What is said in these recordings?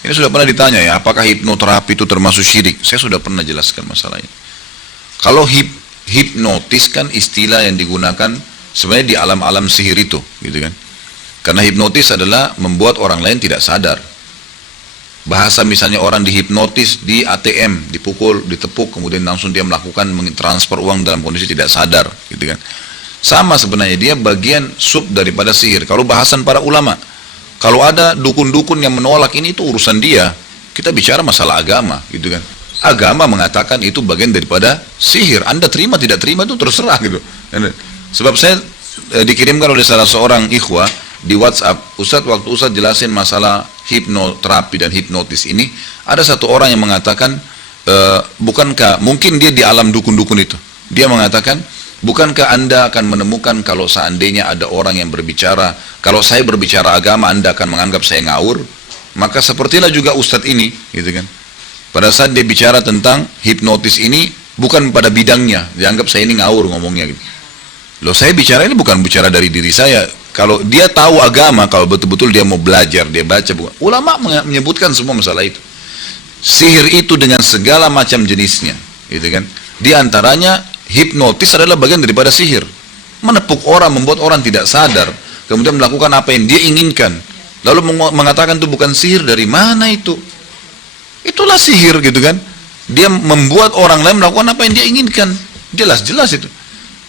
Ini sudah pernah ditanya ya, apakah hipnoterapi itu termasuk syirik? Saya sudah pernah jelaskan masalahnya. Kalau hipnotis kan istilah yang digunakan sebenarnya di alam-alam sihir itu, gitu kan? Karena hipnotis adalah membuat orang lain tidak sadar. Bahasa misalnya orang dihipnotis di ATM, dipukul, ditepuk, kemudian langsung dia melakukan mentransfer uang dalam kondisi tidak sadar, gitu kan? Sama sebenarnya, dia bagian sub daripada sihir. Kalau bahasan para ulama, kalau ada dukun-dukun yang menolak ini, itu urusan dia. Kita bicara masalah agama, gitu kan? Agama mengatakan itu bagian daripada sihir. Anda terima tidak terima itu terserah gitu. Sebab saya dikirimkan oleh salah seorang ikhwah di WhatsApp, Ustadz, waktu Ustadz jelasin masalah hipnoterapi dan hipnotis ini, ada satu orang yang mengatakan, bukankah mungkin dia di alam dukun-dukun itu, dia mengatakan, bukankah Anda akan menemukan kalau seandainya ada orang yang berbicara, kalau saya berbicara agama Anda akan menganggap saya ngawur? Maka sepertilah juga Ustadz ini, gitu kan. Pada saat dia bicara tentang hipnotis ini, bukan pada bidangnya, dianggap saya ini ngawur ngomongnya gitu. Loh, saya bicara ini bukan bicara dari diri saya. Kalau dia tahu agama, kalau betul-betul dia mau belajar, dia baca buku. Ulama menyebutkan semua masalah itu. Sihir itu dengan segala macam jenisnya, gitu kan. Di antaranya hipnotis adalah bagian daripada sihir. Menepuk orang, membuat orang tidak sadar, kemudian melakukan apa yang dia inginkan. Lalu mengatakan itu bukan sihir, dari mana itu? Itulah sihir, gitu kan. Dia membuat orang lain melakukan apa yang dia inginkan. Jelas-jelas itu.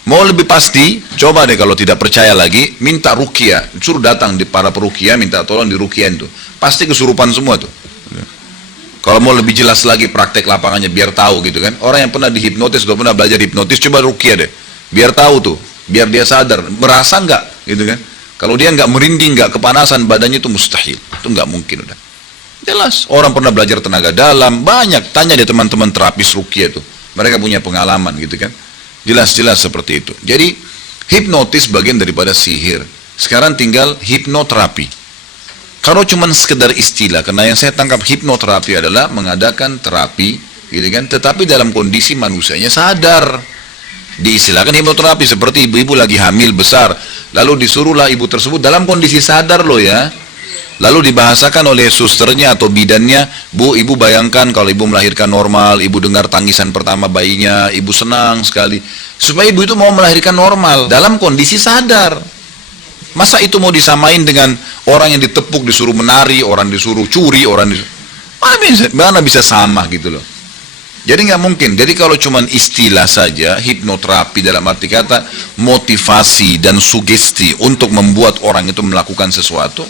Mau lebih pasti, coba deh kalau tidak percaya lagi, minta ruqyah, suruh datang di para peruqyah, minta tolong di ruqyah itu. Pasti kesurupan semua tuh. Kalau mau lebih jelas lagi praktek lapangannya, biar tahu gitu kan. Orang yang pernah dihipnotis, sudah pernah belajar hipnotis, coba ruqyah deh. Biar tahu tuh, biar dia sadar, merasa nggak, gitu kan. Kalau dia nggak merinding, nggak kepanasan, badannya itu mustahil. Itu nggak mungkin udah. Jelas, orang pernah belajar tenaga dalam, banyak, tanya deh teman-teman terapis ruqyah itu. Mereka punya pengalaman gitu kan. Jelas-jelas seperti itu. Jadi, hipnotis bagian daripada sihir. Sekarang tinggal hipnoterapi. Kalau cuma sekedar istilah, karena yang saya tangkap hipnoterapi adalah mengadakan terapi, gitu kan, tetapi dalam kondisi manusianya sadar. Diistilahkan hipnoterapi seperti ibu-ibu lagi hamil besar, lalu disuruhlah ibu tersebut dalam kondisi sadar loh ya. Lalu dibahasakan oleh susternya atau bidannya, Bu, ibu bayangkan kalau ibu melahirkan normal, ibu dengar tangisan pertama bayinya, ibu senang sekali. Supaya ibu itu mau melahirkan normal, dalam kondisi sadar. Masa itu mau disamain dengan orang yang ditepuk, disuruh menari, orang disuruh curi, mana bisa sama gitu loh. Jadi nggak mungkin. Jadi kalau cuma istilah saja, hipnoterapi dalam arti kata motivasi dan sugesti untuk membuat orang itu melakukan sesuatu,